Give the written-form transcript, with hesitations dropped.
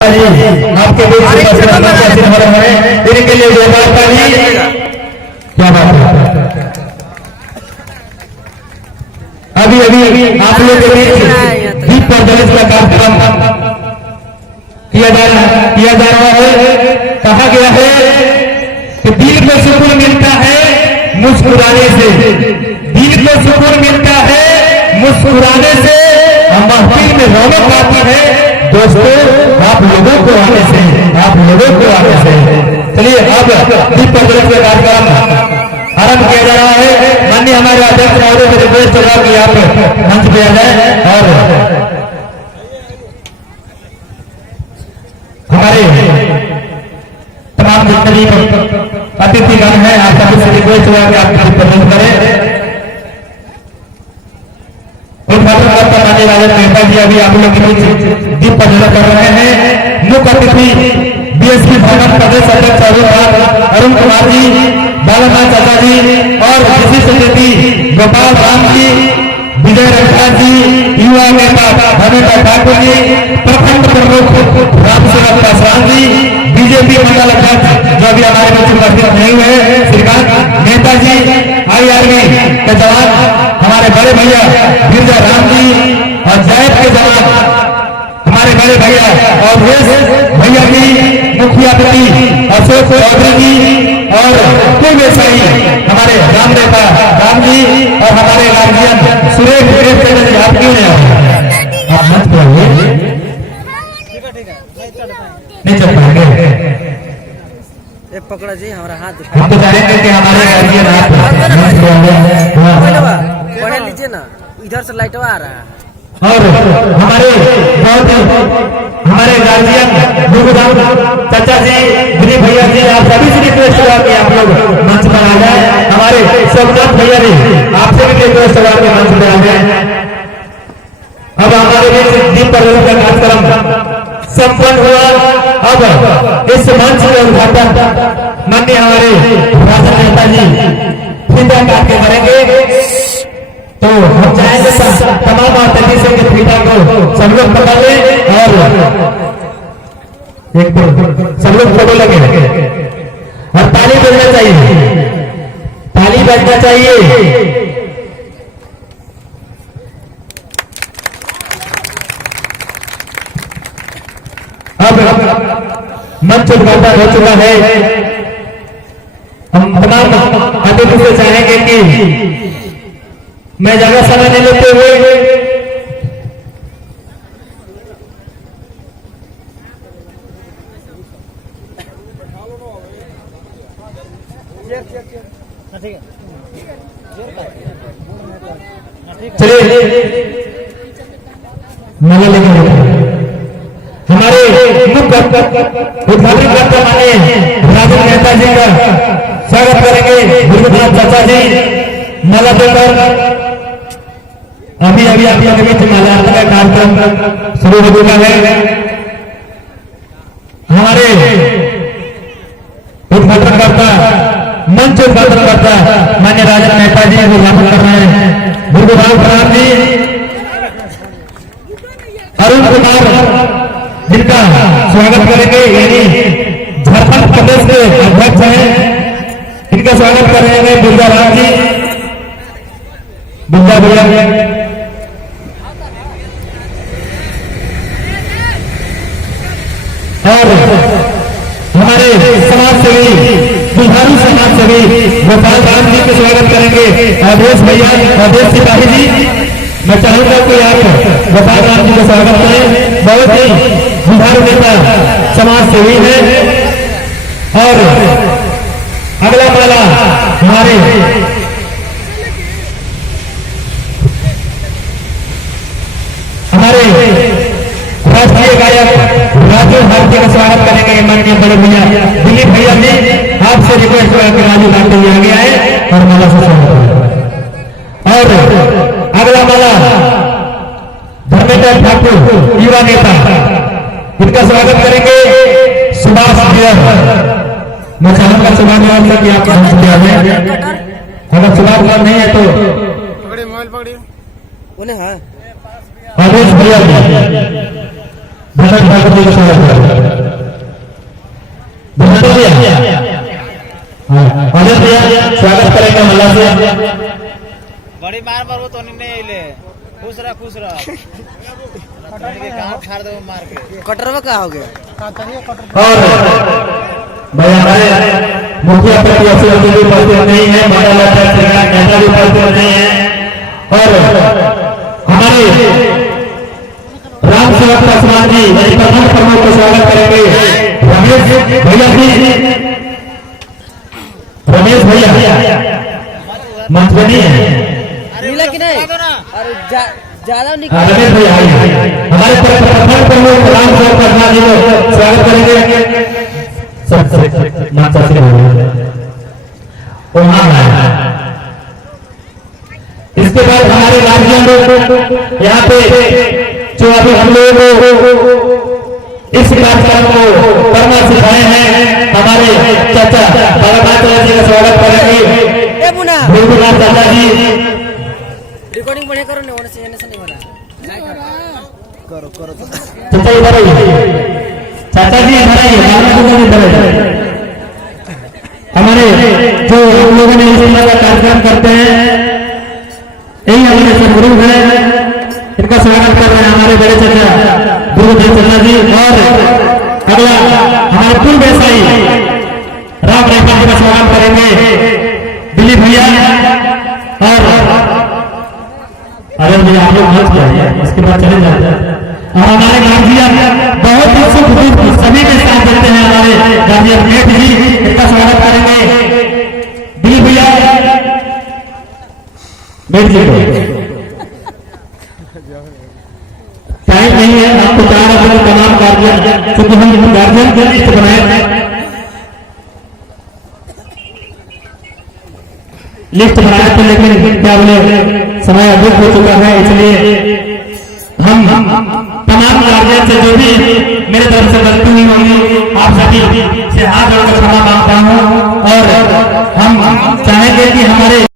आपके बीच देने के लिए जोरदार ताली। क्या बात है। अभी आप लोग के बीच दीप प्रज्वलित का कार्यक्रम किया जा रहा है। कहा गया है कि दिल को सुकून मिलता है मुस्कुराने से, दिल को सुकून मिलता है मुस्कुराने से, महफिल में रौनक आती है दोस्तों आप लोगों को आने से, आप लोगों को आने से। चलिए अब दीप प्रज्वलित का कार्यक्रम आरंभ किया जा रहा है। माननीय हमारे अध्यक्ष महोदय से रिक्वेस्ट होगा कि आप मंच पे आ जाए और हमारे तमाम जितने भी अतिथिगण हैं आप सभी से रिक्वेस्ट होगा कि आप दीप प्रज्वलित करें। उद्घाटन करता माननीय राजन मेहता जी अभी आप लोग के बीच दीप प्रज्वलित कर रहे हैं। मुख्य अतिथि बीएसपी भवन प्रदेश अध्यक्ष अरुण कुमार जी, बालानाथ चाचा जी और विशिष्ट अतिथि गोपाल राम जी, विजय रक्षा जी, युवा नेता धनेन्द्र ठाकुर जी, प्रखंड प्रमुख राम सेवक पासवान जी, बीजेपी मंडल अध्यक्ष जो अभी हमारे बीच उपस्थित नहीं हुए श्रीकांत मेहता जी, आईआरबी के जवान हमारे बड़े भैया गिरजा राम जी और जैत के जवान हमारे बड़े भैया और भैया जी, मुखिया पति अशोक चौधरी जी और पूर्व सही हमारे राम नेता राम जी और हमारे गार्जियन सुरेश जी। आप क्यों नहीं आए? आप मत बोलिए, नहीं चल पाएंगे। पकड़ा जी हमारा हाथ, हम तो चाहेंगे कि हमारे गार्जियन आप पढ़े लीजिए ना, इधर से लाइट आ रहा है। और हमारे गार्जियन चाचा जी, दिलीप भैया जी, आप सभी से रिक्वेस्ट हुआ कि आप लोग मंच पर आ जाए। हमारे सोमनाथ भैया जी आपसे भी रिक्वेस्ट हुआ कि मंच पर आ जाए। अब हमारे बीच दीप प्रज्वलित का कार्यक्रम संपन्न हुआ। अब इस मंच का उद्घाटन माननीय हमारे राजन नेता जी फीता काट के करेंगे। तो हम चाहेंगे तमाम अतिथि से कि फीता को सब लोग पकड़ ले और एक सब लोग फोटो लगे और ताली बजना चाहिए, ताली बजना चाहिए। अब मंच उद्घाटन हो चुका है। हम तमाम अतिथि से चाहेंगे कि मैं ज्यादा समय नहीं लेते हुए चलिए माला लेके हमारे मुख्य उद्घाटन करते माननीय राजन मेहता जी का स्वागत करेंगे। गुरुनाथ चाचा जी माला देकर अभी आप लोगों के बीच माल्यार्पण का कार्यक्रम शुरू हो चुका है। हमारे उद्घाटनकर्ता मंच उद्घाटनकर्ता माननीय राजन मेहता जी उद्घाटन कर रहे हैं। गुरुनाथ राम जी, अरुण कुमार जिनका स्वागत करेंगे, यानी झारखंड प्रदेश के अध्यक्ष हैं, इनका स्वागत करेंगे गिरजा राम जी, बिंदा भैया और हमारे समाज सेवी बुधारू समाज सेवी गोपाल राम जी को स्वागत करेंगे। अवधेश भैया, अवधेश सिपाही जी, मैं चाहूंगा कि आप गोपाल राम जी का स्वागत करें। बहुत ही बुधारू नेता समाज सेवी है। और अगला माला हमारे राष्ट्रीय गायक राजू भारती का स्वागत करेंगे। माननीय बड़े भैया दिलीप भैया जी, आपसे रिक्वेस्ट हुआ कि राजू भारती जी आगे आए और माला से स्वागत करें। और अगला माला धर्मेंद्र ठाकुर युवा नेता, इनका स्वागत करेंगे सुभाष जियर। मैं चाहूंगा सुभाष जियर से कि आप मंच पे आ जाए। अगर सुभाष जियर नहीं है तो मोबाइल पकड़िए उन्हें। हाँ अवधेश भैया भजन ठाकुर जी का स्वागत करें। भजन भैया, हाँ भजन भैया स्वागत करेंगे मल्ला से। बड़ी मार मारो तो नहीं ले खुश रह के कहां फाड़ दो मार के कटरवा का हो गया और भाई हमारे मुखिया प्रत्याशी भी उपस्थित नहीं है, मंडल अध्यक्ष नेता भी उपस्थित नहीं है और हमारे राम सेवक पासवान जी प्रखंड प्रमुख को स्वागत करेंगे। रमेश भैया जी, रमेश भैया मंच में नहीं है, मिला कि नहीं? अरे ज्यादा निकल रमेश भैया हमारे प्रखंड प्रमुख राम सेवक पासवान जी को स्वागत करेंगे। सब माता श्री इसके बाद हमारे राज्य यहाँ पे जो अभी हम लोग इस कार्यक्रम को करना सिखाए हैं, हमारे चाचा बालानाथ जी का स्वागत करेंगे। ए मुन्ना बिल्कुल चाचा जी रिकॉर्डिंग बढ़िया करो, नहीं से नहीं वाला करो चाचा इधर आइए, चाचा जी इधर आइए, बालानाथ जी इधर आइए। हमारे जो हम लोगों ने इस तरह का कार्यक्रम करते हैं, यही हमारे सदगुरु हैं, इनका स्वागत कर रहे हैं हमारे बड़े चाचा गुरुदेव चाचा जी। और अगला हमारे पूर्व व्यवसायी राम रेखा जी का स्वागत करेंगे दिलीप भैया। और अरे भैया आप लोग मत जाइए, इसके बाद चले जाते हैं। और हमारे गांधीया बहुत ही सुख दुख सभी में साथ देते हैं हमारे गांधीया मेट जी, इनका स्वागत करेंगे दिलीप भैया मेट जी को। टाइम नहीं है, आपको चार अपने तमाम गार्जियन, क्योंकि हम गार्जियन की लिस्ट बनाए थे, लेकिन क्या बोले समय अधिक हो चुका है, इसलिए हम तमाम गार्जियन से जो भी मेरे तरफ से